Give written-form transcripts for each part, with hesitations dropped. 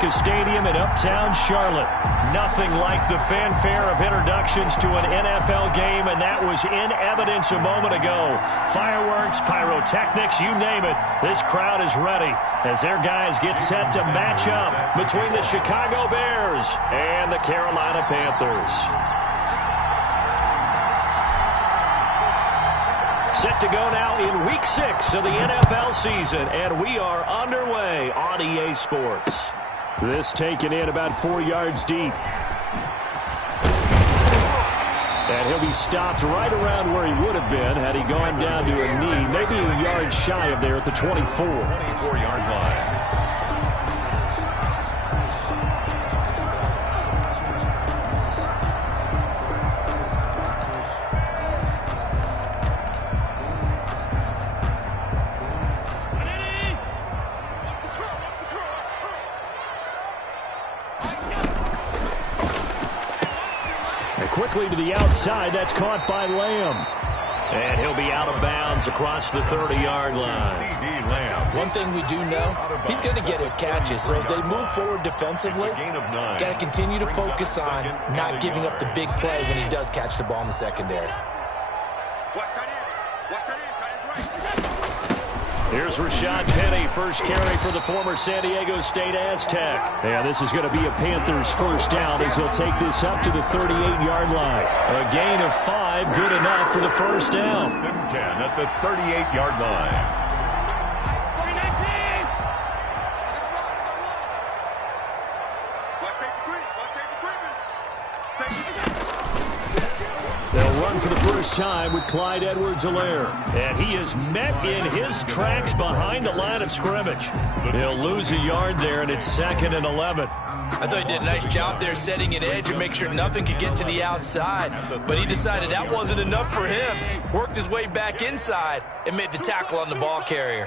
America Stadium in uptown Charlotte. Nothing like the fanfare of introductions to an NFL game, and that was in evidence a moment ago. Fireworks, pyrotechnics, you name it. This crowd is ready as their guys get set to match up between the Chicago Bears and the Carolina Panthers. Set to go now in Week 6 of the NFL season, and we are underway on EA Sports. This taken in about 4 yards deep. And he'll be stopped right around where he would have been had he gone down to a knee, maybe a yard shy of there at the 24. 24-yard line. Quickly to the outside. That's caught by Lamb. And he'll be out of bounds across the 30-yard line. One thing we do know, he's going to get his catches. So as they move forward defensively, got to continue to focus on not giving up the big play when he does catch the ball in the secondary. Here's Rashad Penny, first carry for the former San Diego State Aztec. And this is going to be a Panthers first down as he'll take this up to the 38-yard line. A gain of 5, good enough for the first down. 10 at the 38-yard line. They'll run for the first time with Clyde Edwards-Helaire. And he is met in his tracks behind the line of scrimmage. He'll lose a yard there, and it's 2nd and 11. I thought he did a nice job there setting an edge and make sure nothing could get to the outside. But he decided that wasn't enough for him. Worked his way back inside and made the tackle on the ball carrier.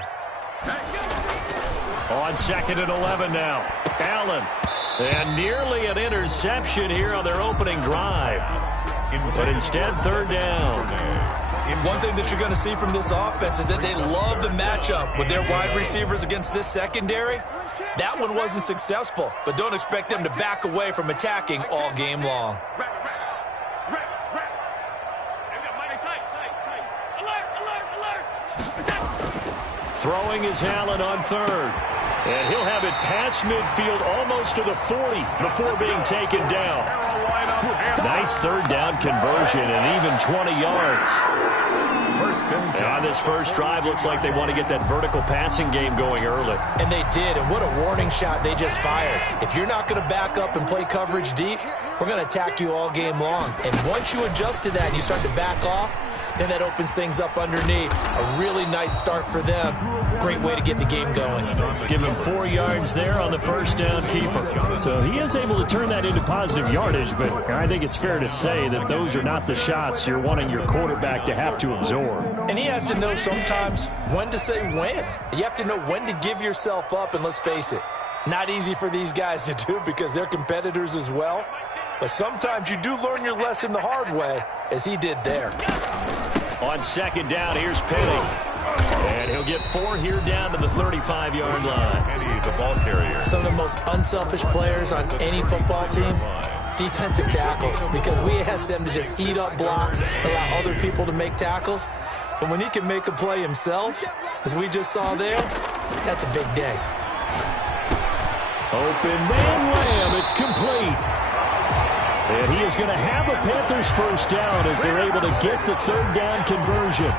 On 2nd and 11 now. Allen. And nearly an interception here on their opening drive. But instead, 3rd down. One thing that you're going to see from this offense is that they love the matchup with their wide receivers against this secondary. That one wasn't successful, but don't expect them to back away from attacking all game long. Throwing is Allen on 3rd. And he'll have it past midfield almost to the 40 before being taken down. Nice 3rd down conversion and even 20 yards. On this first drive, looks like they want to get that vertical passing game going early. And they did, and what a warning shot they just fired. If you're not going to back up and play coverage deep, we're going to attack you all game long. And once you adjust to that and you start to back off, then that opens things up underneath. A really nice start for them. Great way to get the game going. Give him 4 yards there on the first down keeper. So he is able to turn that into positive yardage, but I think it's fair to say that those are not the shots you're wanting your quarterback to have to absorb. And he has to know sometimes when to say when. You have to know when to give yourself up, and let's face it, not easy for these guys to do because they're competitors as well. But sometimes you do learn your lesson the hard way, as he did there. On 2nd down, here's Penny. And he'll get 4 here down to the 35-yard line. Penny, the ball carrier. Some of the most unselfish players on any football team, defensive tackles, because we ask them to just eat up blocks, allow other people to make tackles. But when he can make a play himself, as we just saw there, that's a big day. Open man Lamb, it's complete. And he is going to have a Panthers first down as they're able to get the 3rd down conversion.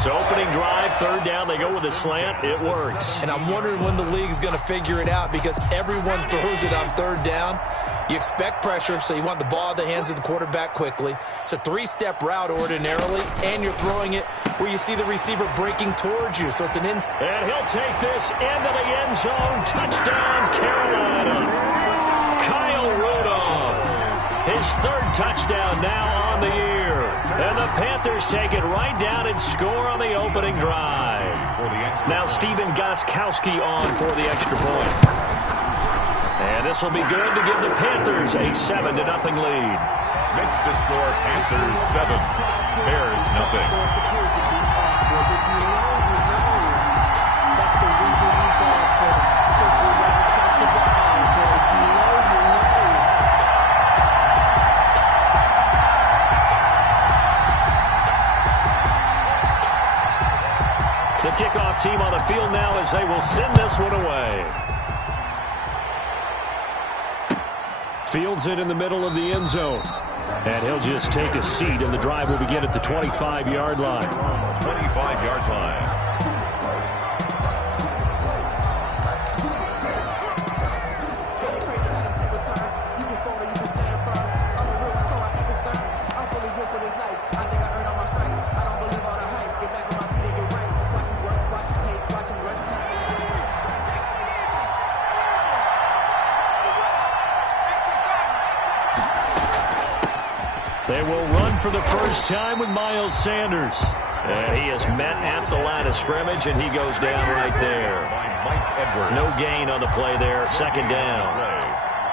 So opening drive, 3rd down, they go with a slant. It works. And I'm wondering when the league's going to figure it out because everyone throws it on 3rd down. You expect pressure, so you want the ball in the hands of the quarterback quickly. It's a 3-step route ordinarily, and you're throwing it where you see the receiver breaking towards you. So it's an inside. And he'll take this into the end zone. Touchdown, Carolina. Kyle Rudolph, his 3rd touchdown now on the year. And the Panthers take it right down and score on the opening drive. Now Stephen Gostkowski on for the extra point. And this will be good to give the Panthers a 7-0 lead. Makes the score Panthers 7, Bears nothing. That's the reason we ball for circle that trust the ball. Both team on the field now as they will send this one away. Fields it in the middle of the end zone. And he'll just take a seat, and the drive will begin at the 25-yard line. 25-yard line. They will run for the first time with Miles Sanders. And he is met at the line of scrimmage, and he goes down right there. No gain on the play there. Second down.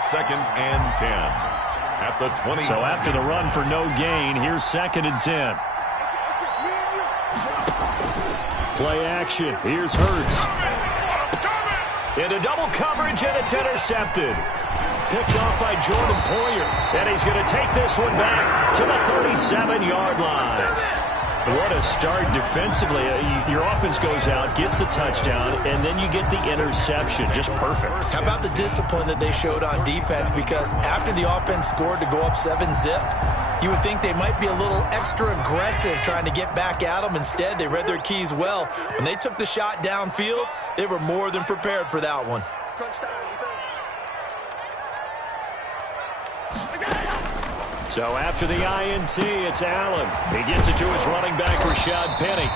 Second and 10 at the 20. So after the run for no gain, here's second and 10. Play action. Here's Hurts. Into double coverage, and it's intercepted. Picked off by Jordan Poyer. And he's going to take this one back to the 37-yard line. What a start defensively. Your offense goes out, gets the touchdown, and then you get the interception. Just perfect. How about the discipline that they showed on defense? Because after the offense scored to go up 7-zip, you would think they might be a little extra aggressive trying to get back at them. Instead, they read their keys well. When they took the shot downfield, they were more than prepared for that one. So after the INT, it's Allen. He gets it to his running back, Rashad Penny.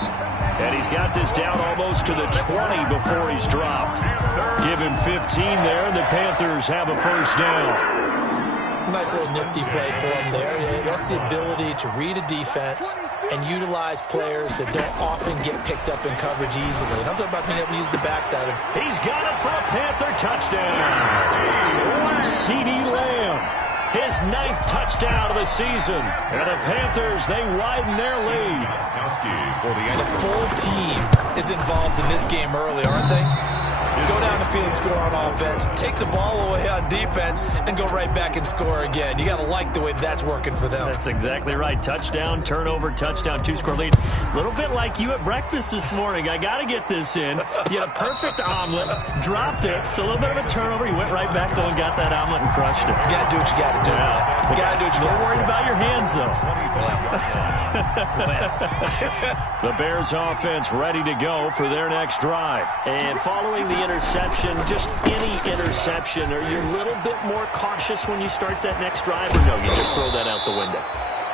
And he's got this down almost to the 20 before he's dropped. Give him 15 there, and the Panthers have a first down. Nice little nifty play for him there. That's the ability to read a defense and utilize players that don't often get picked up in coverage easily. And I'm talking about being able to use the backside. He's got it for a Panther touchdown. CeeDee Lamb. His 9th touchdown of the season. And the Panthers, they widen their lead. The full team is involved in this game early, aren't they? Go down the field, score on offense, take the ball away on defense, and go right back and score again. You got to like the way that's working for them. That's exactly right. Touchdown, turnover, touchdown, 2-score lead. A little bit like you at breakfast this morning. I got to get this in. You had a perfect omelet, dropped it, so a little bit of a turnover. You went right back, though, and got that omelet and crushed it. You got to do what you got to do. Yeah. You got to do what you got to do. Don't worry about your hands, though. The Bears offense ready to go for their next drive. And following the interception, just any interception, are you a little bit more cautious when you start that next drive, or no, you just throw that out the window?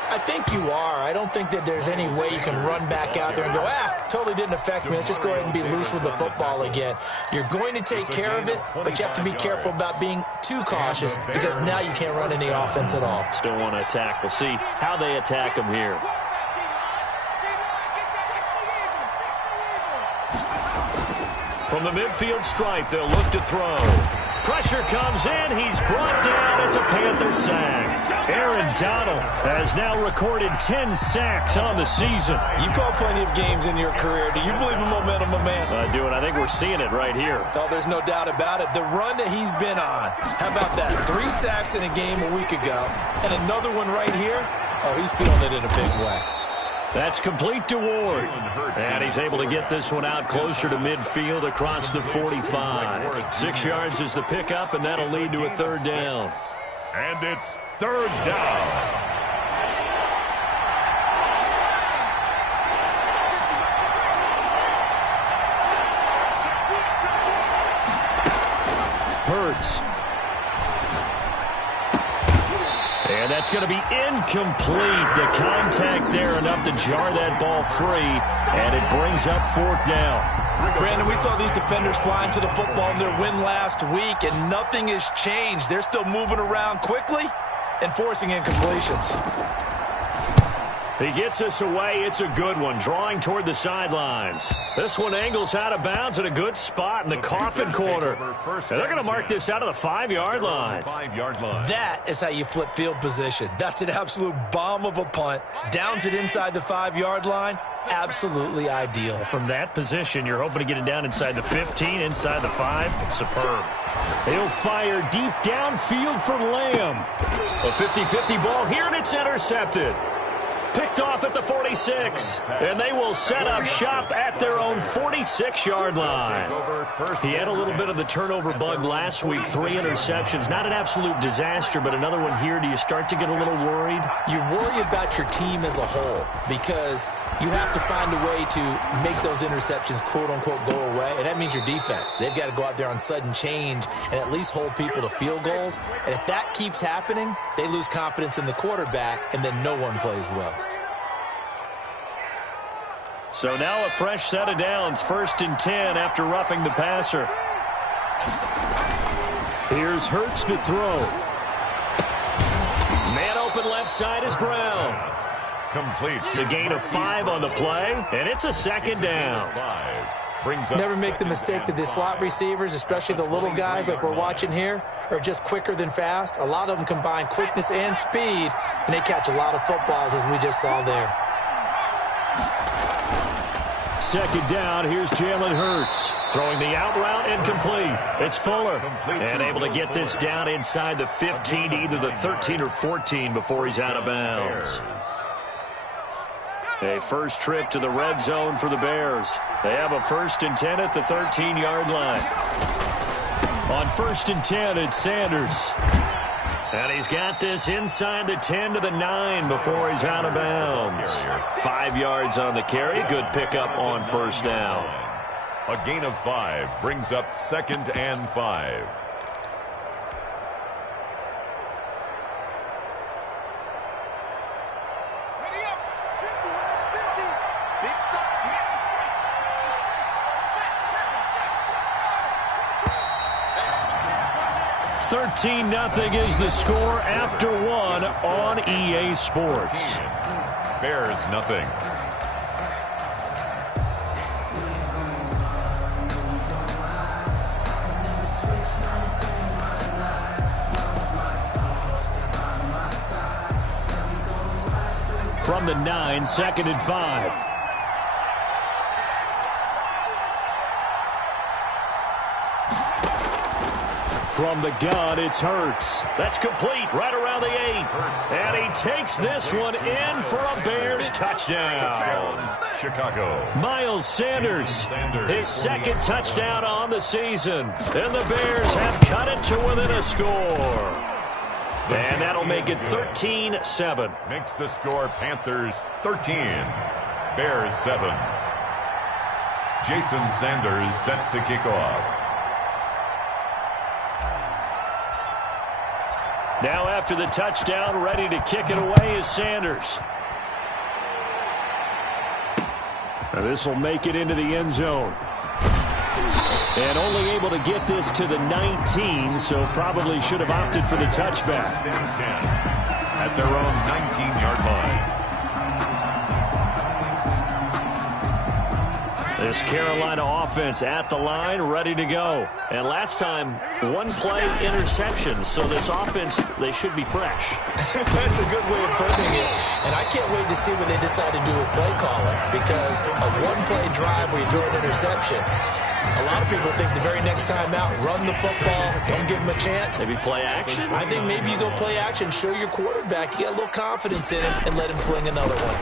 I think you are. I don't think that there's any way you can run back out there and go, totally didn't affect me. Let's just go ahead and be loose with the football again. You're going to take care of it, but you have to be careful about being too cautious because now you can't run any offense at all. Still want to attack. We'll see how they attack them here. From the midfield stripe, they'll look to throw. Pressure comes in. He's brought down. It's a Panther sack. Aaron Donald has now recorded 10 sacks on the season. You've called plenty of games in your career. Do you believe in momentum, my man? I do, and I think we're seeing it right here. Oh, there's no doubt about it. The run that he's been on. How about that? 3 sacks in a game a week ago, and another one right here. Oh, he's feeling it in a big way. That's complete to Ward. And he's able to get this one out closer to midfield across the 45. 6 yards is the pickup, and that'll lead to a third down. And it's third down. Hurts. And that's going to be incomplete. The contact there enough to jar that ball free, and it brings up fourth down. Brandon, we saw these defenders flying to the football in their win last week, and nothing has changed. They're still moving around quickly and forcing incompletions. He gets us away. It's a good one, drawing toward the sidelines. This one angles out of bounds at a good spot in the coffin corner. And they're going to mark this out of the 5-yard line. That is how you flip field position. That's an absolute bomb of a punt. Downs it inside the 5-yard line. Absolutely ideal. From that position, you're hoping to get it down inside the 15, inside the 5. Superb. He'll fire deep downfield for Lamb. A 50-50 ball here, and it's intercepted. Picked off at the 46. And they will set up shop at their own 46-yard line. He had a little bit of the turnover bug last week. 3 interceptions. Not an absolute disaster, but another one here. Do you start to get a little worried? You worry about your team as a whole because you have to find a way to make those interceptions, quote-unquote, go away. And that means your defense. They've got to go out there on sudden change and at least hold people to field goals. And if that keeps happening, they lose confidence in the quarterback, and then no one plays well. So now a fresh set of downs, 1st and 10 after roughing the passer. Here's Hurts to throw. Man open left side is Brown. Complete. It's a gain of 5 on the play, and it's a 2nd down. Never make the mistake that the slot receivers, especially the little guys like we're watching here, are just quicker than fast. A lot of them combine quickness and speed, and they catch a lot of footballs, as we just saw there. 2nd down, here's Jalen Hurts. Throwing the out route and complete. It's Fuller. And able to get this down inside the 15, either the 13 or 14 before he's out of bounds. A first trip to the red zone for the Bears. They have a 1st and 10 at the 13-yard line. On 1st and 10, it's Sanders. And he's got this inside the 10 to the 9 before he's out of bounds. 5 yards on the carry. Good pickup on 1st down. A gain of 5 brings up 2nd and 5. Ready up. 50, last 50. Big stop. 13-0 is the score after 1 on EA Sports. Bears nothing. From the 9, 2nd and 5. From the gun, it's Hurts. That's complete right around the 8. And he takes this one in for a Bears touchdown. Chicago. Miles Sanders, his 2nd touchdown on the season. And the Bears have cut it to within a score. And that'll make it 13-7. Makes the score Panthers 13. Bears 7. Jason Sanders set to kick off. Now after the touchdown, ready to kick it away is Sanders. Now this will make it into the end zone. And only able to get this to the 19, so probably should have opted for the touchback. 10 at their own 19-yard line. This Carolina offense at the line, ready to go. And last time, 1-play interception, so this offense, they should be fresh. That's a good way of putting it. And I can't wait to see what they decide to do with play calling, because a 1-play drive where you throw an interception, a lot of people think the very next time out, run the football, don't give them a chance. Maybe play action? I think maybe you go play action, show your quarterback, you got a little confidence in him, and let him fling another one.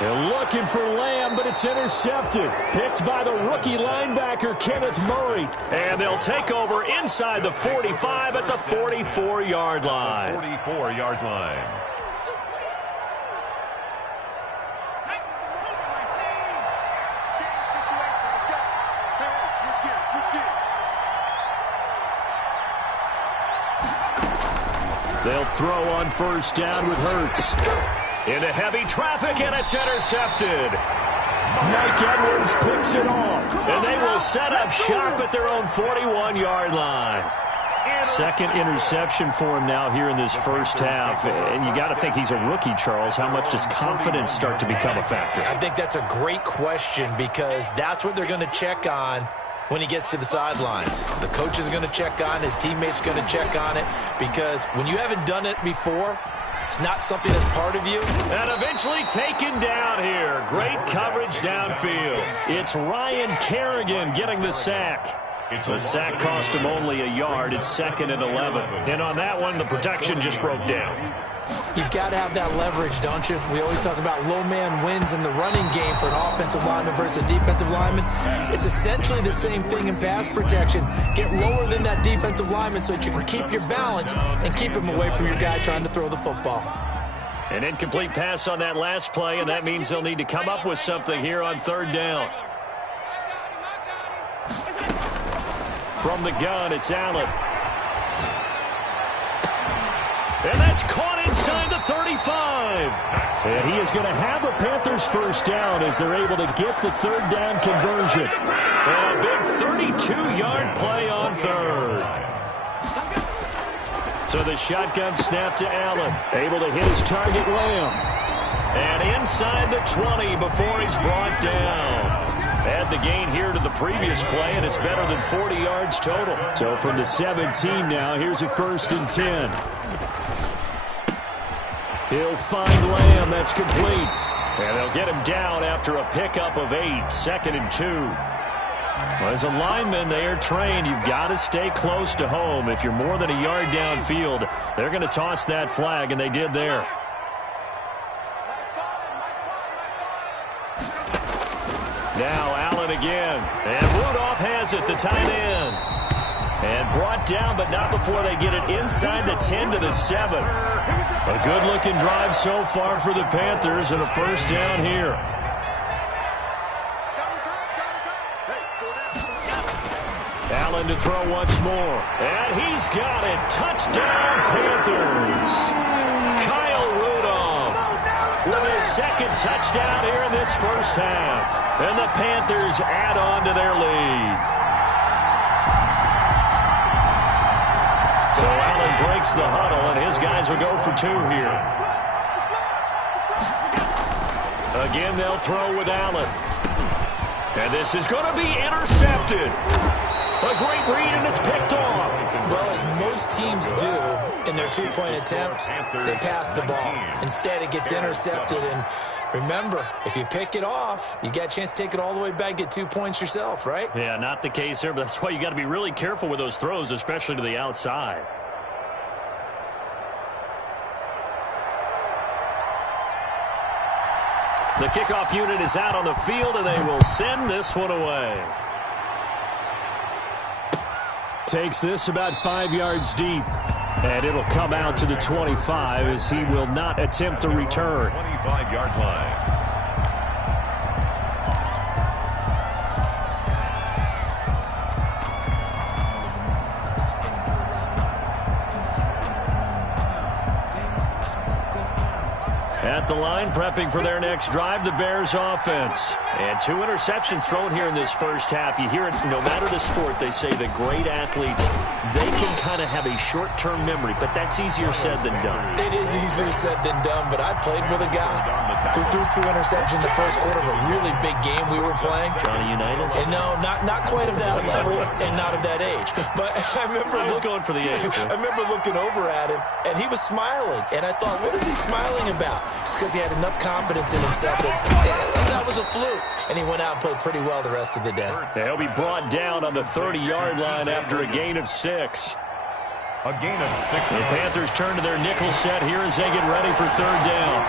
They're looking for Lamb, but it's intercepted. Picked by the rookie linebacker, Kenneth Murray. And they'll take over inside the 45 at the 44-yard line. 44-yard line. They'll throw on 1st down with Hurts. Into heavy traffic, and it's intercepted. Mike Edwards picks it off. And they will set up shop at their own 41-yard line. 2nd interception for him now here in this 1st half. And you got to think he's a rookie, Charles. How much does confidence start to become a factor? I think that's a great question, because that's what they're going to check on when he gets to the sidelines. The coach is going to check on, his teammates going to check on it, because when you haven't done it before, it's not something that's part of you. And eventually taken down here. Great coverage downfield. It's Ryan Kerrigan getting the sack. The sack cost him only a yard. It's 2nd and 11. And on that one, the protection just broke down. You've got to have that leverage, don't you? We always talk about low man wins in the running game for an offensive lineman versus a defensive lineman. It's essentially the same thing in pass protection. Get lower than that defensive lineman so that you can keep your balance and keep him away from your guy trying to throw the football. An incomplete pass on that last play, and that means they'll need to come up with something here on 3rd down. From the gun, it's Allen. And that's caught inside the 35. And he is going to have a Panthers first down as they're able to get the 3rd down conversion. And a big 32-yard play on 3rd. So the shotgun snap to Allen. Able to hit his target, Lamb. And inside the 20 before he's brought down. Add the gain here to the previous play, and it's better than 40 yards total. So from the 17 now, here's a 1st and 10. He'll find Lamb. That's complete. And they'll get him down after a pickup of 8. 2nd and 2. Well, as a lineman, they are trained. You've got to stay close to home. If you're more than a yard downfield, they're going to toss that flag, and they did there. Now Allen again. And Rudolph has it, the tight end. And brought down, but not before they get it inside the 10 to the 7. A good-looking drive so far for the Panthers, and a first down here. Allen to throw once more. And he's got it. Touchdown, Panthers. Kyle Rudolph with his 2nd touchdown here in this first half. And the Panthers add on to their lead. So Allen breaks the huddle, and his guys will go for 2 here. Again, they'll throw with Allen. And this is going to be intercepted. A great read, and it's picked off. Well, as most teams do in their 2-point attempt, they pass the ball. Instead, it gets intercepted. And remember, if you pick it off, you got a chance to take it all the way back, get 2 points yourself, right? Yeah, not the case here, but that's why you got to be really careful with those throws, especially to the outside. The kickoff unit is out on the field, and they will send this one away. Takes this about 5 yards deep. And it'll come out to the 25 as he will not attempt to return. 25-yard line. At the line, prepping for their next drive, the Bears offense. And 2 interceptions thrown here in this first half. You hear it, no matter the sport, they say the great athletes, they can kind of have a short-term memory, but that's easier said than done. It is easier said than done, but I played with a guy who threw 2 interceptions in the first quarter of a really big game we were playing. Johnny Unitas? And no, not quite of that level and not of that age. But I remember going for the age. I remember looking over at him, and he was smiling. And I thought, what is he smiling about? It's because he had enough confidence in himself that was a fluke. And he went out and played pretty well the rest of the day. He'll be brought down on the 30-yard line after a gain of 6. A gain of 6. The Panthers turn to their nickel set here as they get ready for 3rd down.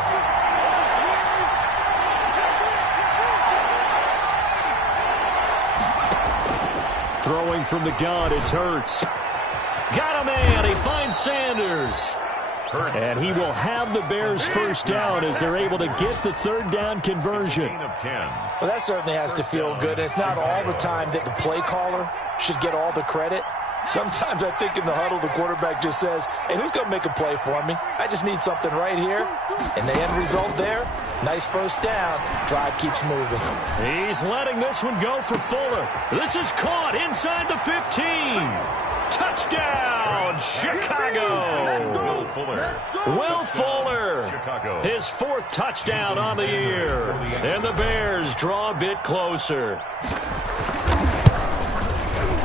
Throwing from the gun, it's Hurts. Got a man. He finds Sanders. And he will have the Bears first down as they're able to get the 3rd down conversion. Well, that certainly has to feel good. It's not all the time that the play caller should get all the credit. Sometimes I think in the huddle, the quarterback just says, hey, who's going to make a play for me? I just need something right here. And the end result there, nice first down. Drive keeps moving. He's letting this one go for Fuller. This is caught inside the 15. Touchdown, Chicago. Will Fuller, his 4th touchdown on the year. And the Bears draw a bit closer.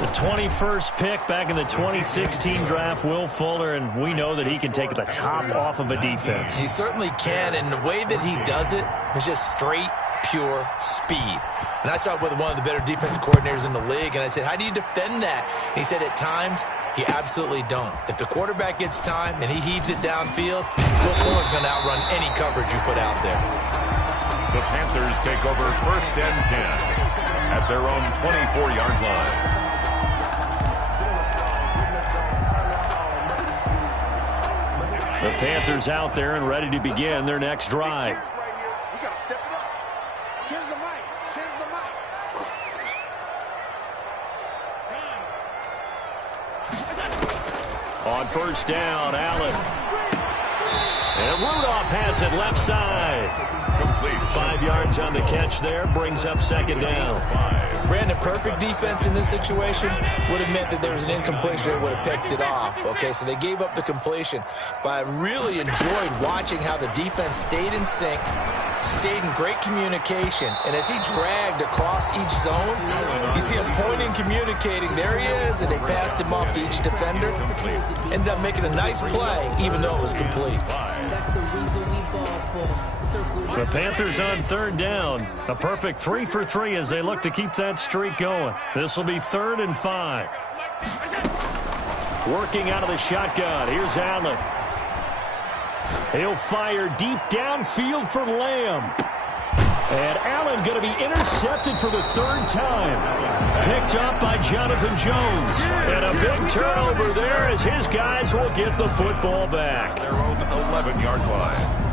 The 21st pick back in the 2016 draft, Will Fuller, and we know that he can take the top off of a defense. He certainly can, and the way that he does it is just straight, pure speed. And I saw with one of the better defensive coordinators in the league, and I said, how do you defend that? And he said, at times, you absolutely don't. If the quarterback gets time and he heaves it downfield, Will Fuller's going to outrun any coverage you put out there. The Panthers take over 1st and 10 at their own 24-yard line. The Panthers out there and ready to begin their next drive. We got to step it up. Tens the mic. Tens the mic. On 1st down, Allen. And Rudolph has it left side. Complete. 5 yards on the catch there, brings up 2nd down. Brandon, perfect defense in this situation would have meant that there was an incompletion that would have picked it off. Okay, so they gave up the completion. But I really enjoyed watching how the defense stayed in sync, stayed in great communication. And as he dragged across each zone, you see him pointing, communicating. There he is, and they passed him off to each defender. Ended up making a nice play, even though it was complete. The Panthers on 3rd down. A perfect 3 for 3 as they look to keep that streak going. This will be 3rd and 5. Working out of the shotgun. Here's Allen. He'll fire deep downfield for Lamb. And Allen going to be intercepted for the 3rd time. Picked up by Jonathan Jones. And a big turnover there as his guys will get the football back. Their own 11-yard line.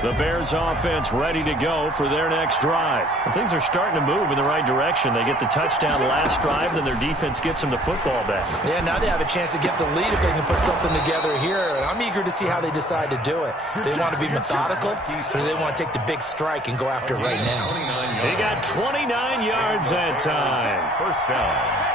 The Bears offense ready to go for their next drive. And things are starting to move in the right direction. They get the touchdown last drive, then their defense gets them the football back. Yeah, now they have a chance to get the lead if they can put something together here. And I'm eager to see how they decide to do it. Do they want to be methodical, or do they want to take the big strike and go after it right now? He got 29 yards that time. 1st down.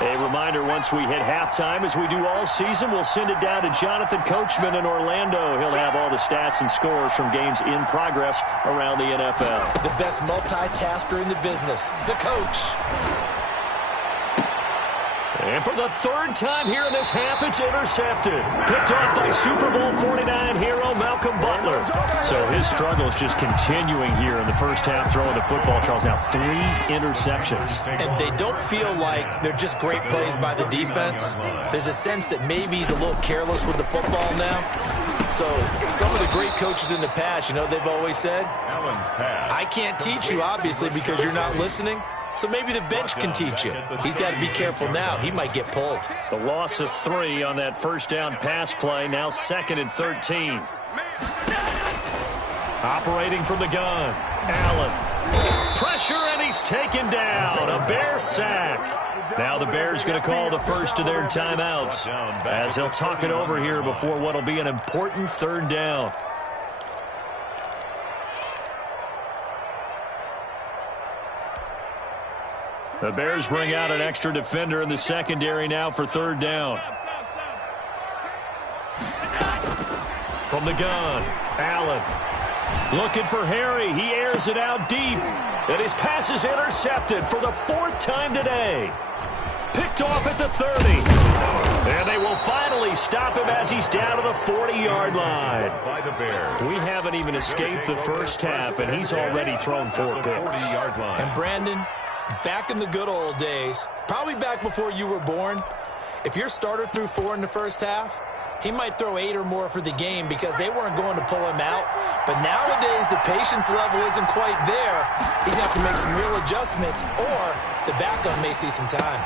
A reminder, once we hit halftime, as we do all season, we'll send it down to Jonathan Coachman in Orlando. He'll have all the stats and scores from games in progress around the NFL. The best multitasker in the business, the coach. And for the 3rd time here in this half, it's intercepted. Picked off by Super Bowl 49 hero Malcolm Butler. So his struggle is just continuing here in the first half, throwing the football. Charles, now 3 interceptions. And they don't feel like they're just great plays by the defense. There's a sense that maybe he's a little careless with the football now. So some of the great coaches in the past, you know, they've always said, I can't teach you, obviously, because you're not listening. So maybe the bench can teach you. He's got to be careful now. He might get pulled. The loss of 3 on that 1st down pass play. Now 2nd and 13. Operating from the gun. Allen. Pressure, and he's taken down. A Bear sack. Now the Bears going to call the first of their timeouts as they'll talk it over here before what will be an important 3rd down. The Bears bring out an extra defender in the secondary now for 3rd down. From the gun, Allen. Looking for Harry. He airs it out deep. And his pass is intercepted for the 4th time today. Picked off at the 30. And they will finally stop him as he's down to the 40-yard line. By the Bears. We haven't even escaped the first half, and he's already thrown 4 picks. 40-yard line. And Brandon, back in the good old days, probably back before you were born, if your starter threw 4 in the first half, he might throw 8 or more for the game because they weren't going to pull him out. But nowadays, the patience level isn't quite there. He's going to have to make some real adjustments, or the backup may see some time.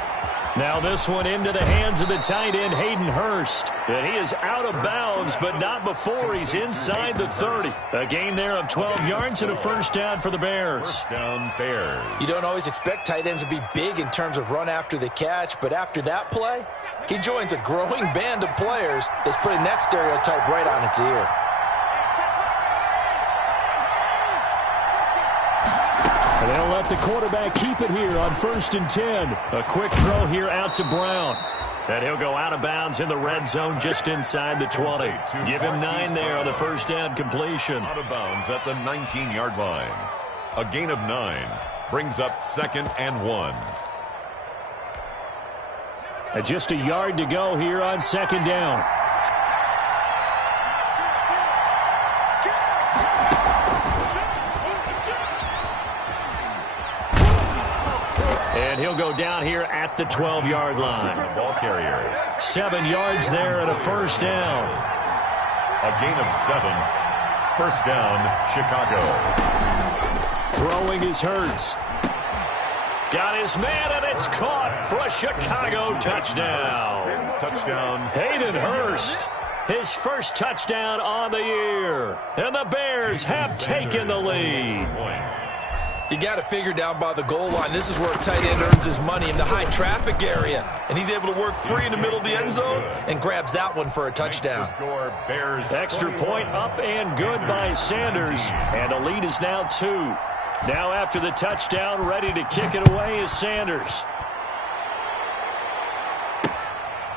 Now this one into the hands of the tight end, Hayden Hurst. And he is out of bounds, but not before he's inside the 30. A gain there of 12 yards and a 1st down for the Bears. 1st down, Bears. You don't always expect tight ends to be big in terms of run after the catch, but after that play, he joins a growing band of players that's putting that stereotype right on its ear. And they'll let the quarterback keep it here on 1st and 10. A quick throw here out to Brown. And he'll go out of bounds in the red zone just inside the 20. Give him 9 there on the first down completion. Out of bounds at the 19-yard line. A gain of 9 brings up 2nd and 1. And just a yard to go here on 2nd down. And he'll go down here at the 12-yard line. The ball carrier. 7 yards there and a first down. A gain of 7. First down, Chicago. Throwing is Hurts. Got his man, and it's caught for a Chicago touchdown. Touchdown. Hayden Hurst, his first touchdown on the year. And the Bears have taken the lead. You got to figure down by the goal line. This is where a tight end earns his money in the high traffic area. And he's able to work free in the middle of the end zone and grabs that one for a touchdown. Score, Bears. Extra point up and good by Sanders. And the lead is now 2. Now after the touchdown, ready to kick it away is Sanders.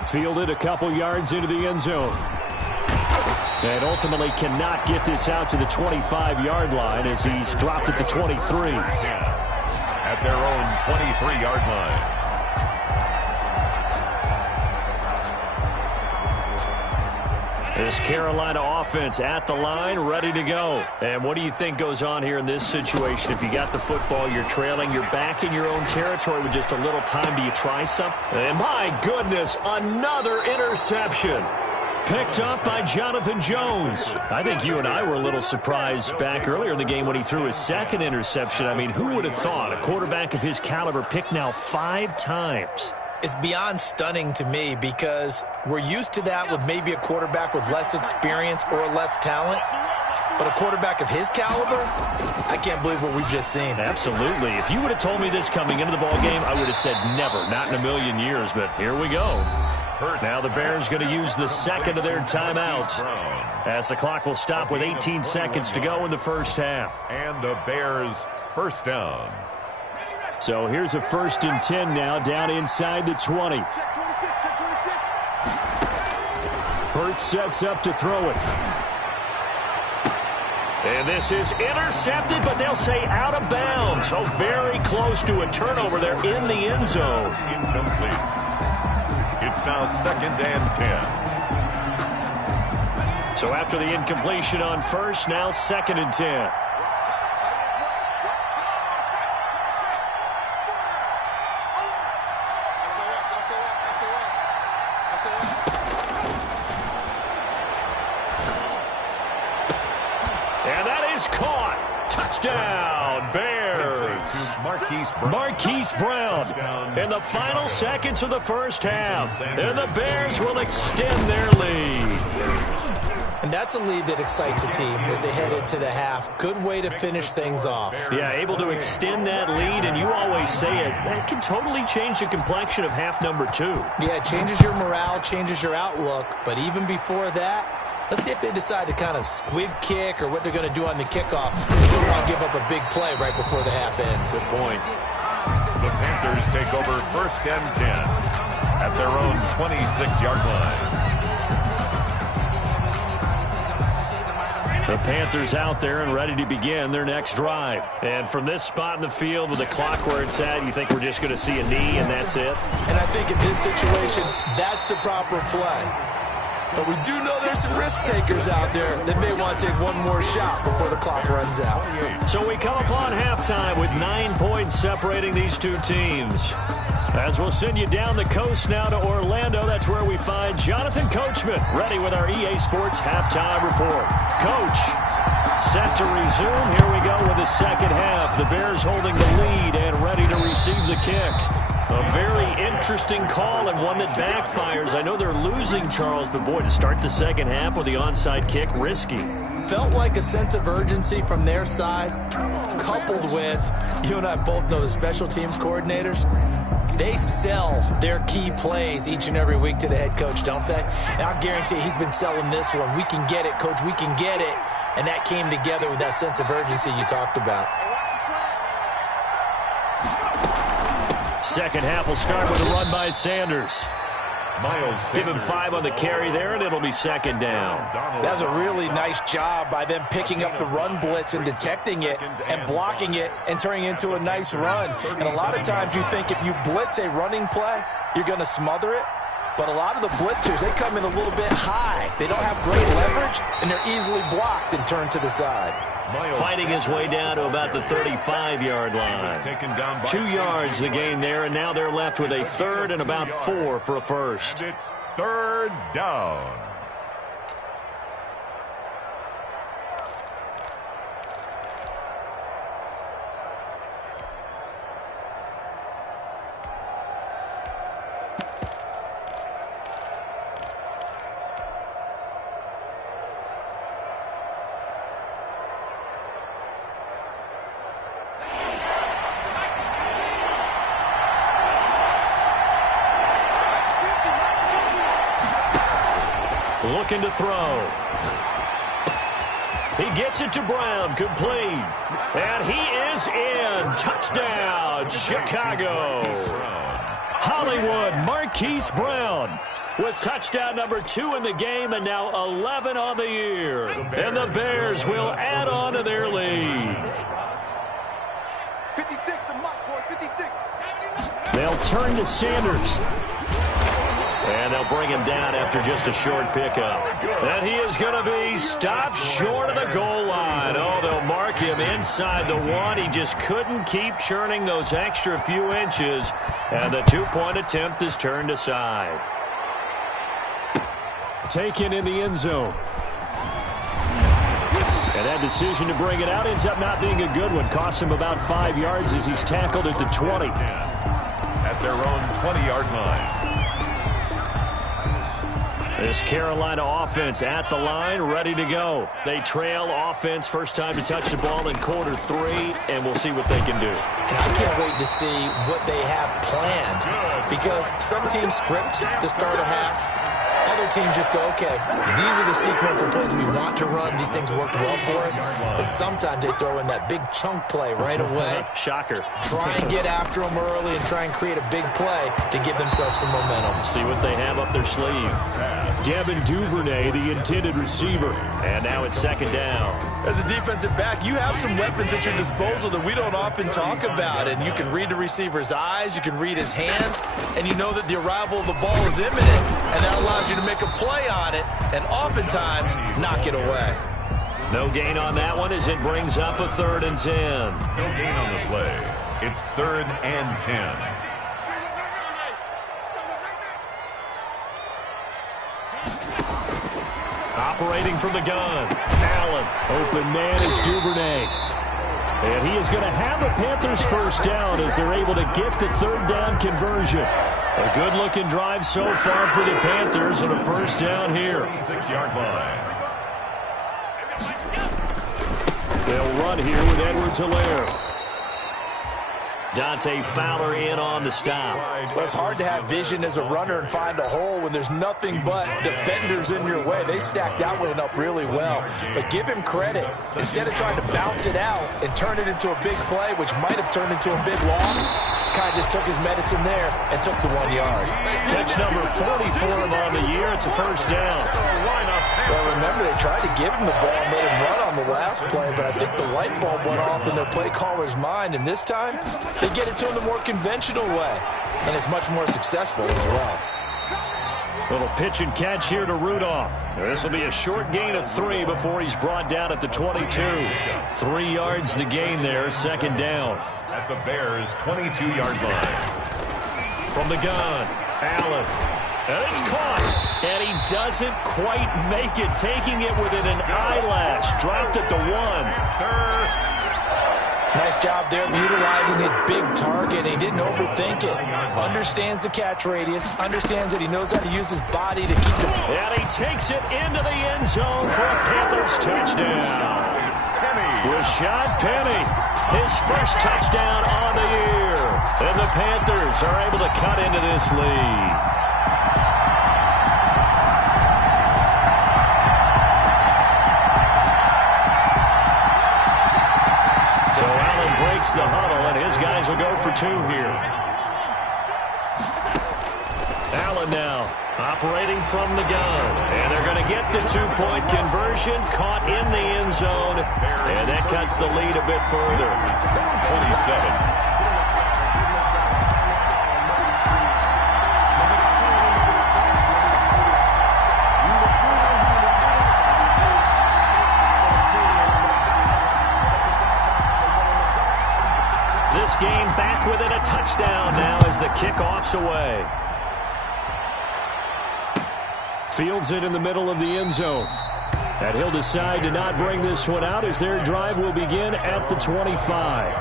Fielded a couple yards into the end zone. And ultimately cannot get this out to the 25-yard line as he's dropped at the 23. At their own 23-yard line. This Carolina offense at the line, ready to go. And what do you think goes on here in this situation? If you got the football, you're trailing, you're back in your own territory with just a little time. Do you try something? And my goodness, another interception. Picked up by Jonathan Jones. I think you and I were a little surprised back earlier in the game when he threw his second interception. I mean, who would have thought a quarterback of his caliber picked now 5 times? It's beyond stunning to me because we're used to that with maybe a quarterback with less experience or less talent. But a quarterback of his caliber, I can't believe what we've just seen. Absolutely. If you would have told me this coming into the ballgame, I would have said never, not in a million years. But here we go. Now the Bears going to use the second of their timeouts as the clock will stop with 18 seconds to go in the first half. And the Bears first down. So here's a 1st and 10 now down inside the 20. Hurts sets up to throw it. And this is intercepted, but they'll say out of bounds. So very close to a turnover there in the end zone. Incomplete. It's now 2nd and 10. So after the incompletion on first, now 2nd and 10. And that is caught. Touchdown, Bears. Marquise Brown in the final seconds of the first half. And the Bears will extend their lead. And that's a lead that excites a team as they head into the half. Good way to finish things off. Yeah, able to extend that lead, and you always say it can totally change the complexion of half number 2. Yeah, it changes your morale, changes your outlook. But even before that, let's see if they decide to kind of squib kick or what they're going to do on the kickoff. They don't want to give up a big play right before the half ends. Good point. The Panthers take over 1st and 10 at their own 26-yard line. The Panthers out there and ready to begin their next drive. And from this spot in the field with the clock where it's at, you think we're just going to see a knee and that's it? And I think in this situation, that's the proper play. But we do know there's some risk takers out there that may want to take one more shot before the clock runs out. So we come upon halftime with 9 points separating these two teams. As we'll send you down the coast now to Orlando, that's where we find Jonathan Coachman ready with our EA Sports halftime report. Coach, set to resume. Here we go with the second half. The Bears holding the lead and ready to receive the kick. A very interesting call and one that backfires. I know they're losing, Charles, but boy, to start the second half with the onside kick, risky. Felt like a sense of urgency from their side, coupled with, you and I both know the special teams coordinators, they sell their key plays each and every week to the head coach, don't they? And I guarantee he's been selling this one. We can get it, coach, we can get it. And that came together with that sense of urgency you talked about. Second half will start with a run by Sanders. Give him 5 on the carry there, and it'll be second down. That's a really nice job by them picking up the run blitz and detecting it and blocking it and turning it into a nice run. And a lot of times you think if you blitz a running play, you're going to smother it. But a lot of the blitzers, they come in a little bit high. They don't have great leverage, and they're easily blocked and turned to the side. Fighting his way down to about the 35-yard line. 2 yards the gain there, and now they're left with a third and about 4 for a first. And it's third down. Looking to throw. He gets it to Brown, complete. And he is in. Touchdown, Chicago. Hollywood Marquise Brown with touchdown number 2 in the game and now 11 on the year. And the Bears will add on to their lead. 56, the mark, boys, 56. They'll turn to Sanders. And they'll bring him down after just a short pickup. And he is going to be stopped short of the goal line. Oh, they'll mark him inside the 1. He just couldn't keep churning those extra few inches. And the 2-point attempt is turned aside. Taken in the end zone. And that decision to bring it out ends up not being a good one. Costs him about 5 yards as he's tackled at the 20. At their own 20-yard line. This Carolina offense at the line, ready to go. They trail offense, first time to touch the ball in quarter 3, and we'll see what they can do. And I can't wait to see what they have planned, because some teams script to start a half. Other teams just go, okay, these are the sequence of plays we want to run. These things worked well for us. And sometimes they throw in that big chunk play right away. Shocker. Try and get after them early and try and create a big play to give themselves some momentum. See what they have up their sleeve. Devin Duvernay, the intended receiver. And now it's second down. As a defensive back, you have some weapons at your disposal that we don't often talk about. And you can read the receiver's eyes, you can read his hands, and you know that the arrival of the ball is imminent. And that allows you to make a play on it and oftentimes knock it away. No gain on that one as it brings up a 3rd and 10. No gain on the play. It's 3rd and 10. Operating from the gun. Allen. Open man is Duvernay. And he is going to have the Panthers first down as they're able to get the 3rd down conversion. A good-looking drive so far for the Panthers and a first down here. 6-yard line. They'll run here with Edwards-Helaire. Dante Fowler in on the stop. Well, it's hard to have vision as a runner and find a hole when there's nothing but defenders in your way. They stacked that one up really well. But give him credit. Instead of trying to bounce it out and turn it into a big play, which might have turned into a big loss, kind of just took his medicine there and took the 1 yard. Catch number 40 for him on the year. It's a first down. Well, remember, they tried to give him the ball and let him run on the last play, but I think the light bulb went off in their play caller's mind, and this time they get it to him the more conventional way, and it's much more successful as well. Little pitch and catch here to Rudolph. This will be a short gain of 3 before he's brought down at the 22. 3 yards the gain there, second down. At the Bears' 22-yard line. From the gun, Allen. And it's caught. And he doesn't quite make it, taking it within an eyelash. Dropped at the 1. Nice job there of utilizing his big target. He didn't overthink it. Understands the catch radius. Understands that he knows how to use his body to keep the... And he takes it into the end zone for a Panthers touchdown. Rashad Penny, his first touchdown on the year. And the Panthers are able to cut into this lead. So Allen breaks the huddle, and his guys will go for 2 here. Allen now Operating from the gun. And they're going to get the two-point conversion. Caught in the end zone. And that cuts the lead a bit further. 27. This game back within a touchdown now as the kickoff's away. Fields it in the middle of the end zone. And he'll decide to not bring this one out as their drive will begin at the 25.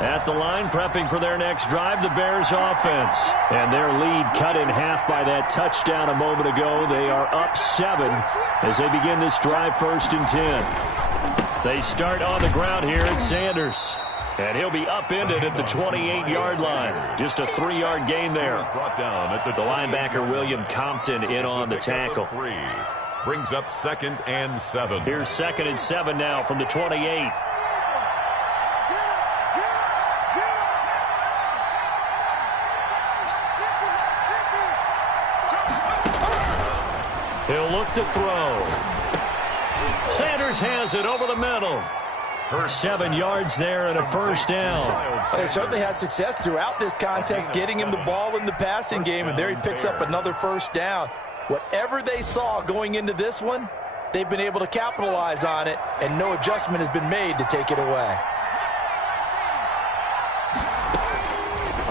At the line, prepping for their next drive, the Bears offense. And their lead cut in half by that touchdown a moment ago. They are up 7 as they begin this drive 1st and 10. They start on the ground here at Sanders. And he'll be upended at the 28-yard line. Just a 3-yard gain there. Brought down at the linebacker, William Compton, in on the tackle. Brings up 2nd and 7. Here's 2nd and 7 now from the 28. He'll look to throw. Sanders has it over the middle. 7 yards there and a first down. They certainly had success throughout this contest getting him the ball in the passing game, and there he picks up another first down. Whatever they saw going into this one, they've been able to capitalize on it, and no adjustment has been made to take it away.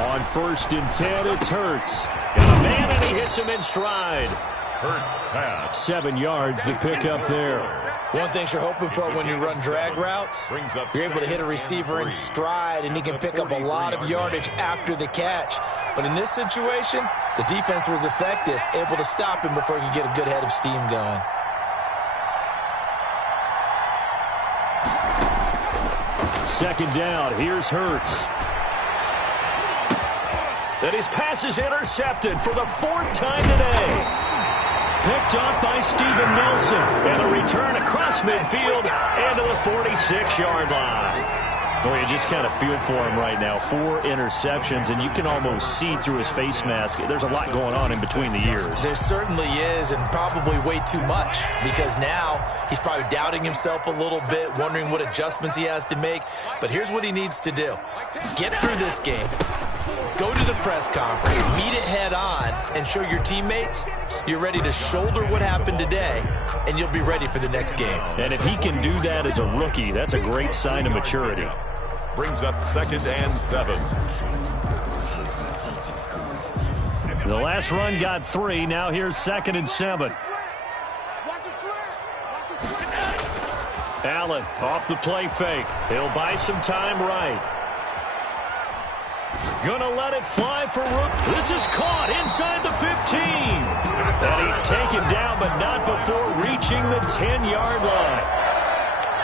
On 1st and 10, it's Hurts. Got a man, and he hits him in stride. Hurts pass. 7 yards to pick up there. One thing you're hoping for when you run drag routes, you're able to hit a receiver in stride, and he can pick up a lot of yardage after the catch. But in this situation, the defense was effective, able to stop him before he could get a good head of steam going. Second down, here's Hurts. And his pass is intercepted for the 4th time today. Picked up by Steven Nelson. And a return across midfield and to the 46-yard line. Boy, you just kind of feel for him right now. 4 interceptions, and you can almost see through his face mask. There's a lot going on in between the ears. There certainly is, and probably way too much, because now he's probably doubting himself a little bit, wondering what adjustments he has to make. But here's what he needs to do. Get through this game. Go to the press conference, meet it head on, and show your teammates you're ready to shoulder what happened today, and you'll be ready for the next game. And if he can do that as a rookie, that's a great sign of maturity. Brings up 2nd and 7. The last run got 3. Now here's 2nd and 7. Allen off the play fake. He'll buy some time right. Gonna let it fly for Rook. This is caught inside the 15. And he's taken down, but not before reaching the 10-yard line.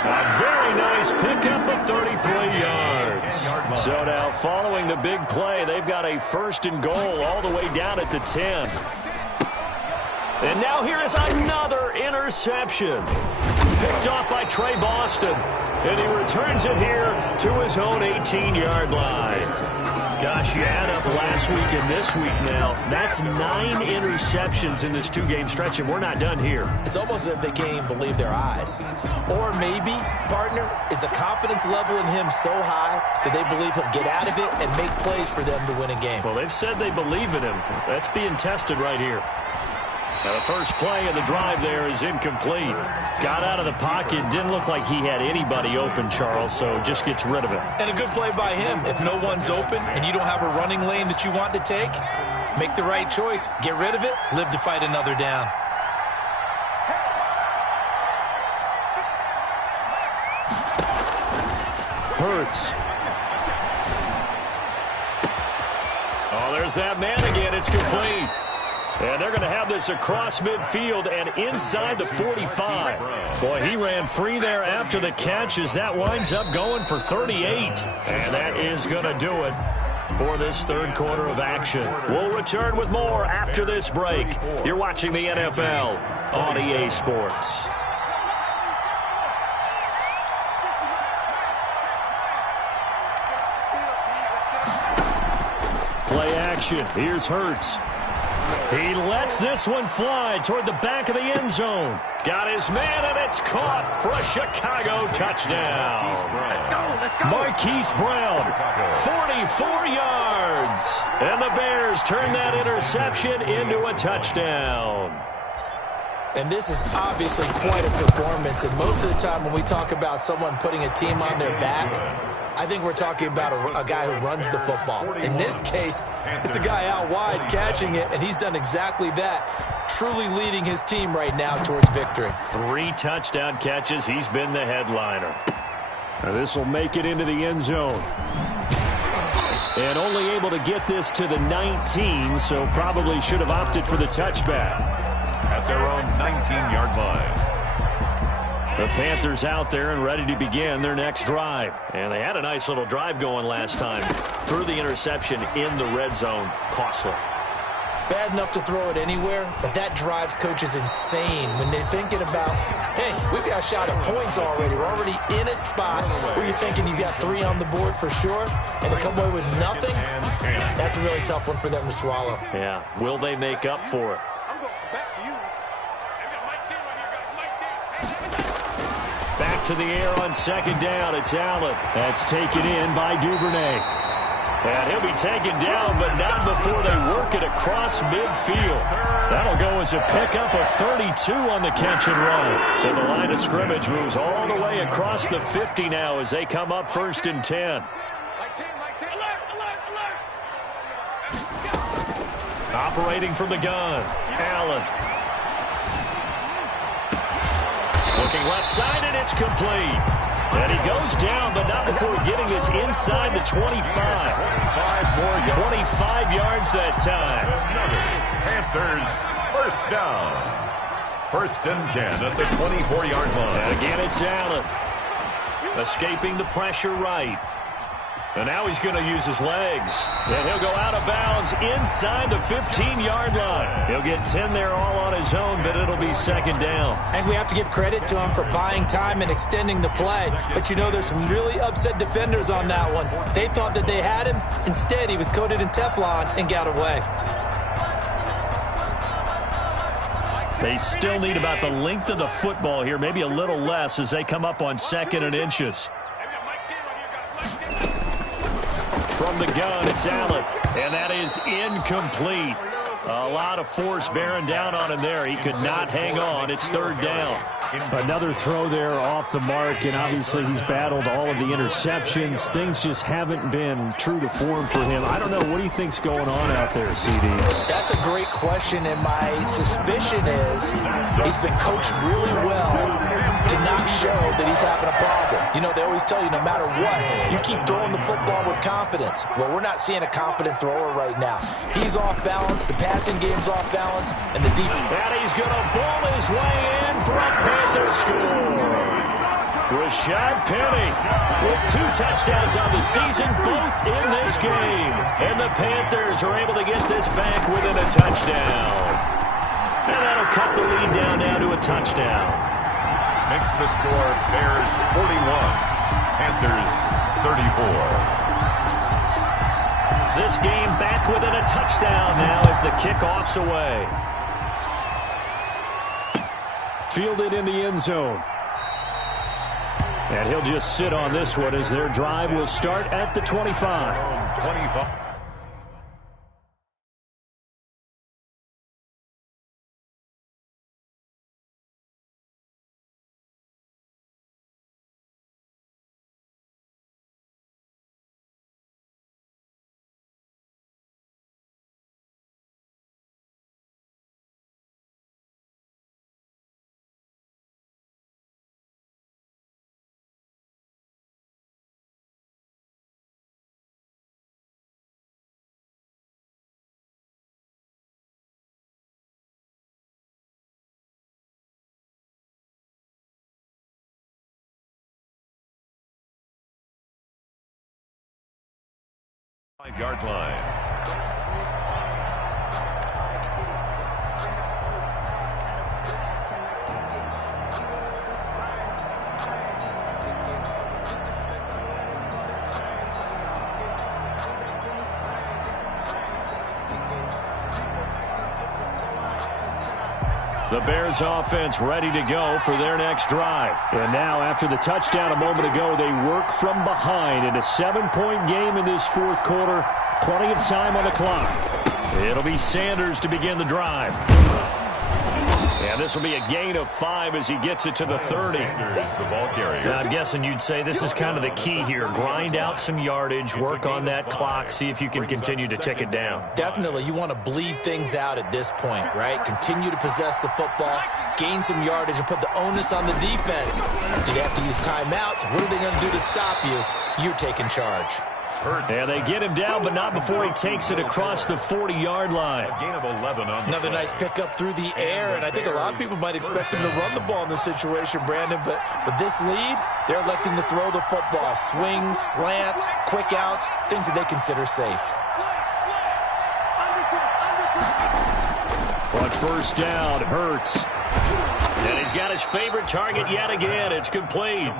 A very nice pickup of 33 yards. So now, following the big play, they've got a 1st and goal all the way down at the 10. And now here is another interception. Picked off by Trey Boston. And he returns it here to his own 18-yard line. Gosh, you add up last week and this week now. That's 9 interceptions in this 2-game stretch, and we're not done here. It's almost as if they can't even believe their eyes. Or maybe, partner, is the confidence level in him so high that they believe he'll get out of it and make plays for them to win a game. Well, they've said they believe in him. That's being tested right here. Now, the first play of the drive there is incomplete. Got out of the pocket. Didn't look like he had anybody open, Charles, so just gets rid of it. And a good play by him. If no one's open and you don't have a running lane that you want to take, make the right choice. Get rid of it. Live to fight another down. Hurts. Oh, there's that man again. It's complete. And they're going to have this across midfield and inside the 45. Boy, he ran free there after the catch as that winds up going for 38. And that is going to do it for this 3rd quarter of action. We'll return with more after this break. You're watching the NFL on EA Sports. action. Here's Hurts. He lets this one fly toward the back of the end zone. Got his man, and it's caught for a Chicago touchdown. Let's go. Marquise Brown, 44 yards. And the Bears turn that interception into a touchdown. And this is obviously quite a performance. And most of the time when we talk about someone putting a team on their back, I think we're talking about a guy who runs the football. In this case, it's a guy out wide catching it, and he's done exactly that, truly leading his team right now towards victory. 3 touchdown catches. He's been the headliner. Now this will make it into the end zone. And only able to get this to the 19, so probably should have opted for the touchback. At their own 19-yard line. The Panthers out there and ready to begin their next drive. And they had a nice little drive going last time. Threw the interception in the red zone. Costly. Bad enough to throw it anywhere, but that drives coaches insane when they're thinking about, hey, we've got a shot at points already. We're already in a spot where you're thinking you've got 3 on the board for sure, and to come away with nothing, that's a really tough one for them to swallow. Yeah. Will they make up for it? I'm going back to you. Back to the air on second down. It's Allen. That's taken in by Duvernay. And he'll be taken down, but not before they work it across midfield. That'll go as a pickup of 32 on the catch and run. So the line of scrimmage moves all the way across the 50 now as they come up 1st and 10. Operating from the gun, Allen. Looking left side, and it's complete. And he goes down, but not before getting this inside the 25. 25 yards that time. Panthers first down. 1st and 10 at the 24-yard line. And again, it's Allen. Escaping the pressure right. And now he's going to use his legs. And he'll go out of bounds inside the 15-yard line. He'll get 10 there all on his own, but it'll be 2nd down. And we have to give credit to him for buying time and extending the play. But you know, there's some really upset defenders on that one. They thought that they had him. Instead, he was coated in Teflon and got away. They still need about the length of the football here, maybe a little less as they come up on 2nd and inches. From the gun, it's Allen, and that is incomplete. A lot of force bearing down on him there. He could not hang on. It's 3rd down. Another throw there off the mark, and obviously he's battled all of the interceptions. Things just haven't been true to form for him. I don't know. What do you think's going on out there, CD? That's a great question, and my suspicion is he's been coached really well to not show that he's having a problem. You know, they always tell you no matter what, you keep throwing the football with confidence. Well, we're not seeing a confident thrower right now. He's off balance, the passing game's off balance, and the defense. And he's going to ball his way in for a Panther score. Rashad Penny with 2 touchdowns on the season, both in this game. And the Panthers are able to get this back within a touchdown. And that'll cut the lead down now to a touchdown. Makes the score Bears 41, Panthers 34. This game back within a touchdown now as the kickoff's away. Fielded in the end zone. And he'll just sit on this one as their drive will start at the 25. 25. Yard line. The Bears offense ready to go for their next drive. And now, after the touchdown a moment ago, they work from behind in a 7-point game in this fourth quarter. Plenty of time on the clock. It'll be Sanders to begin the drive. And this will be a gain of 5 as he gets it to the 30. Sanders, the ball carrier. Now, I'm guessing you'd say this is kind of the key here. Grind out some yardage, work on that clock, see if you can continue to tick it down. Definitely, you want to bleed things out at this point, right? Continue to possess the football, gain some yardage, and put the onus on the defense. Do they have to use timeouts? What are they going to do to stop you? You're taking charge. And they get him down, but not before he takes it across the 40-yard line. A gain of 11 on Another nice pickup through the air, and I think a lot of people might expect him to run the ball in this situation, Brandon, but with this lead, they're electing to throw the football. Swings, slants, quick outs, things that they consider safe. On first down, Hurts. And he's got his favorite target yet again. It's complete.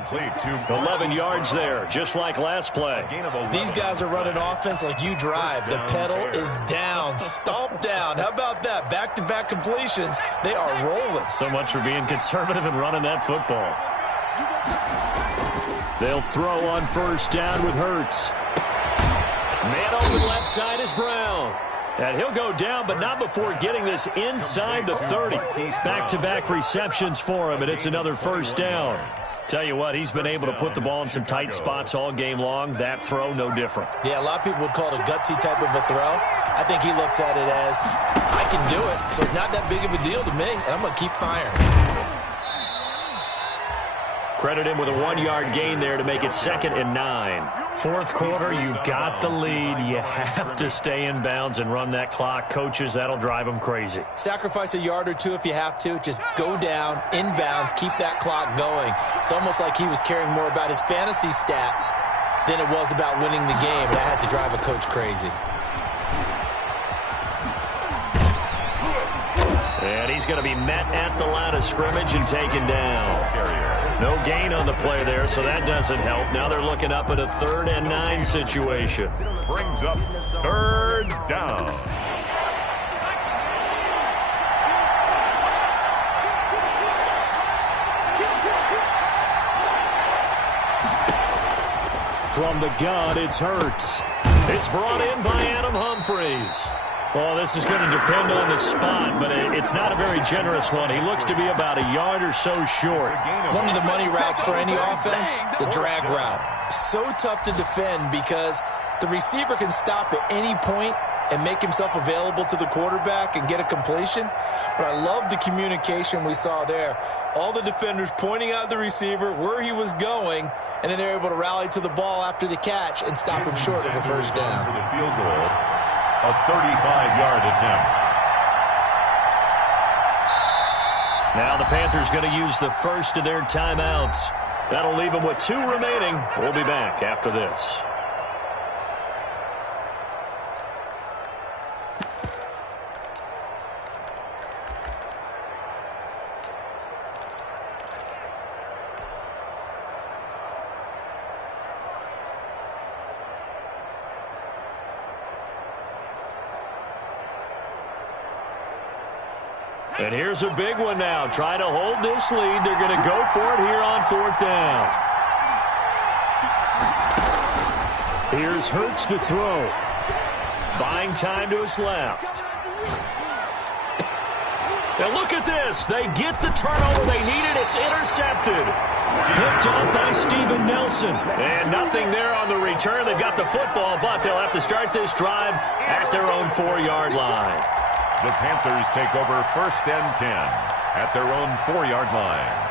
11 yards there, just like last play. These guys are running offense like you drive. The pedal is down, stomp down. How about that? Back-to-back completions. They are rolling. So much for being conservative and running that football. They'll throw on first down with Hurts. Man open left side is Brown. And he'll go down, but not before getting this inside the 30. Back-to-back receptions for him, and it's another first down. Tell you what, he's been able to put the ball in some tight spots all game long. That throw, no different. Yeah, a lot of people would call it a gutsy type of a throw. I think he looks at it as, I can do it, so it's not that big of a deal to me, and I'm going to keep firing. Credit him with a 1-yard gain there to make it 2nd and 9. Fourth quarter, you've got the lead. You have to stay in bounds and run that clock. Coaches, that'll drive them crazy. Sacrifice a yard or two if you have to. Just go down, in bounds, keep that clock going. It's almost like he was caring more about his fantasy stats than it was about winning the game. That has to drive a coach crazy. And he's going to be met at the line of scrimmage and taken down. No gain on the play there, so that doesn't help. Now they're looking up at a 3rd and 9 situation. Brings up 3rd down. From the gun, it's Hurts. It's brought in by Adam Humphries. Well, this is going to depend on the spot, but it's not a very generous one. He looks to be about a yard or so short. One of the money routes for any offense, the drag route. So tough to defend because the receiver can stop at any point and make himself available to the quarterback and get a completion. But I love the communication we saw there. All the defenders pointing out the receiver, where he was going, and then they're able to rally to the ball after the catch and stop him short of a first down. For the field goal. A 35-yard attempt. Now the Panthers going to use the first of their timeouts. That'll leave them with 2 remaining. We'll be back after this. And here's a big one now. Trying to hold this lead. They're going to go for it here on 4th down. Here's Hurts to throw. Buying time to his left. Now look at this. They get the turnover they needed. It's intercepted. Picked up by Steven Nelson. And nothing there on the return. They've got the football, but they'll have to start this drive at their own 4-yard line. The Panthers take over 1st and 10 at their own 4-yard line.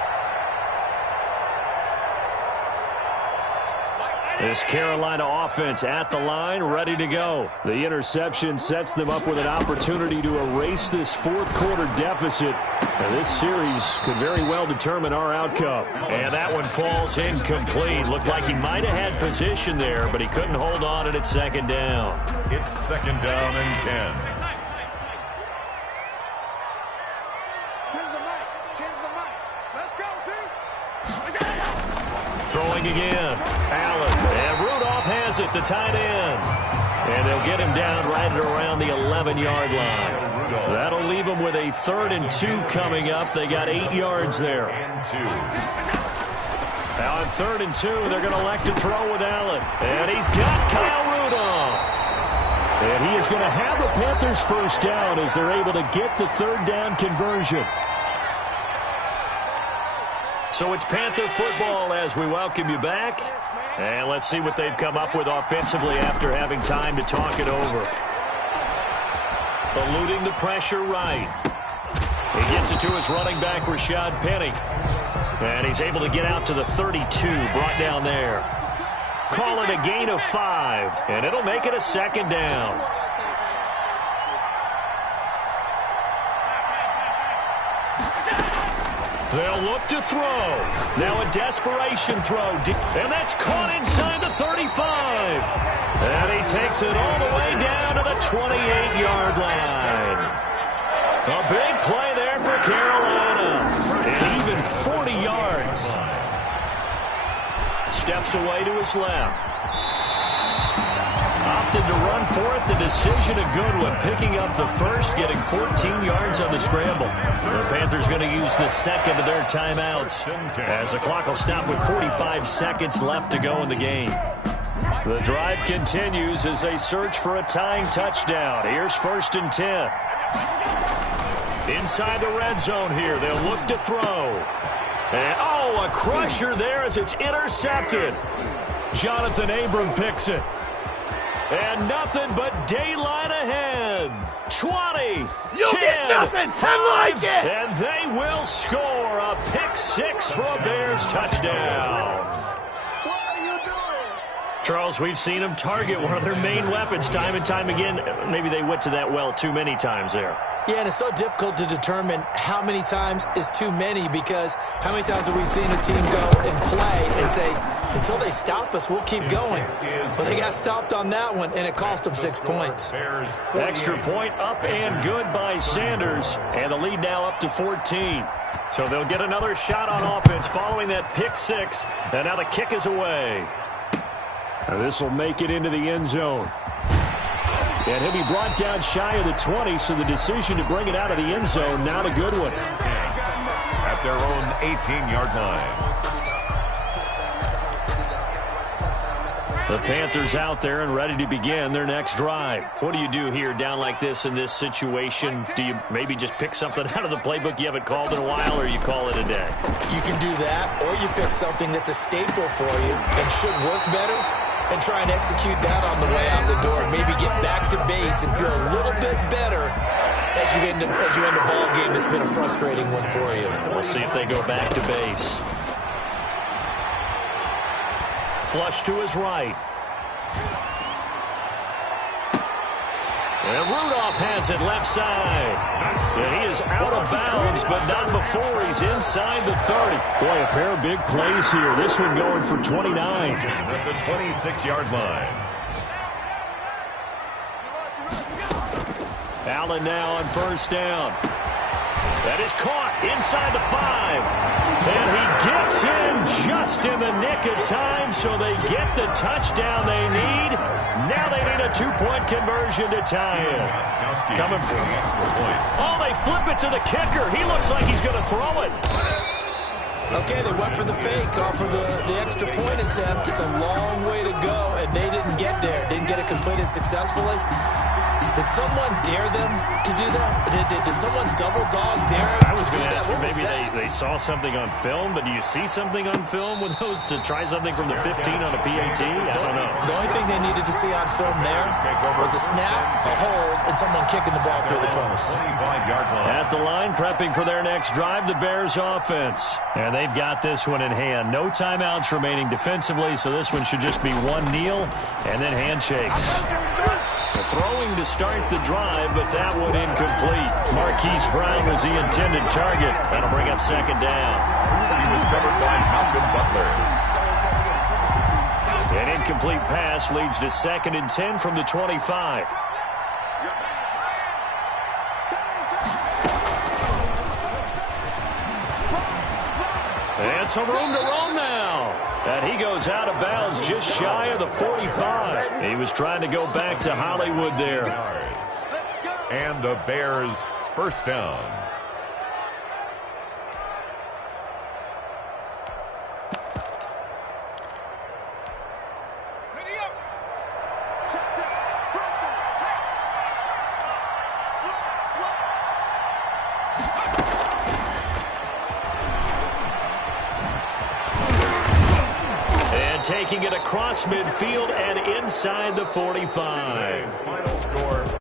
This Carolina offense at the line, ready to go. The interception sets them up with an opportunity to erase this fourth quarter deficit. And this series could very well determine our outcome. And that one falls incomplete. Looked like he might have had position there, but he couldn't hold on and it's 2nd down. It's 2nd down and 10. Throwing again. Allen. And Rudolph has it, the tight end. And they'll get him down right around the 11-yard line. That'll leave leave them with a 3rd and 2 coming up. They got 8 yards there. Now on 3rd and 2, they're going to elect to throw with Allen. And he's got Kyle Rudolph. And he is going to have the Panthers first down as they're able to get the 3rd down conversion. So it's Panther football as we welcome you back. And let's see what they've come up with offensively after having time to talk it over. Eluding the pressure right. He gets it to his running back, Rashad Penny. And he's able to get out to the 32, brought down there. Call it a gain of 5, and it'll make it a 2nd down. They'll look to throw. Now a desperation throw. And that's caught inside the 35. And he takes it all the way down to the 28-yard line. A big play there for Carolina. And even 40 yards. Steps away to his left. Opted to run for it. The decision a good one. Picking up the first, getting 14 yards on the scramble. The Panthers going to use the second of their timeouts as the clock will stop with 45 seconds left to go in the game. The drive continues as they search for a tying touchdown. Here's 1st and 10. Inside the red zone here. They'll look to throw. And, a crusher there as it's intercepted. Jonathan Abram picks it. And nothing but daylight ahead. 20, you 10, get nothing. 5, I like it. And they will score a pick 6 for a Bears touchdown. Charles, we've seen them target one of their main weapons time and time again. Maybe they went to that well too many times there. Yeah, and it's so difficult to determine how many times is too many because how many times have we seen a team go and play and say, until they stop us, we'll keep going. But they got stopped on that one, and it cost them 6 points. Extra point up and good by Sanders, and the lead now up to 14. So they'll get another shot on offense following that pick 6, and now the kick is away. This will make it into the end zone. And he'll be brought down shy of the 20, so the decision to bring it out of the end zone, not a good one. At their own 18-yard line. The Panthers out there and ready to begin their next drive. What do you do here down like this in this situation? Do you maybe just pick something out of the playbook you haven't called in a while, or you call it a day? You can do that, or you pick something that's a staple for you and should work better and try and execute that on the way out the door. Maybe get back to base and feel a little bit better as you end a ball game that's been a frustrating one for you. We'll see if they go back to base. Flush to his right. And Rudolph has it left side. And he is out of bounds, but not before he's inside the 30. Boy, a pair of big plays here. This one going for 29. At the 26-yard line. Allen now on 1st down. That is caught inside the 5. And he gets in just in the nick of time, so they get the touchdown they need. Now they need a 2-point conversion to tie it. Coming from. They flip it to the kicker. He looks like he's going to throw it. Okay, they went for the fake off of the extra point attempt. It's a long way to go, and they didn't get there. Didn't get it completed successfully. Did someone dare them to do that? Did someone double dog dare them? I was going to ask, maybe they saw something on film, but do you see something on film with those to try something from the 15 on a PAT? I don't know. The only thing they needed to see on film there was a snap, a hold, and someone kicking the ball through the post. At the line, prepping for their next drive, the Bears offense. And they've got this one in hand. No timeouts remaining defensively, so this one should just be one kneel and then handshakes. Throwing to start the drive, but that one incomplete. Marquise Brown was the intended target. That'll bring up 2nd down. He was covered by Malcolm Butler. An incomplete pass leads to 2nd and 10 from the 25. And some room to roam now. And he goes out of bounds just shy of the 45. He was trying to go back to Hollywood there. And the Bears first down. Taking it across midfield and inside the 45. Final score.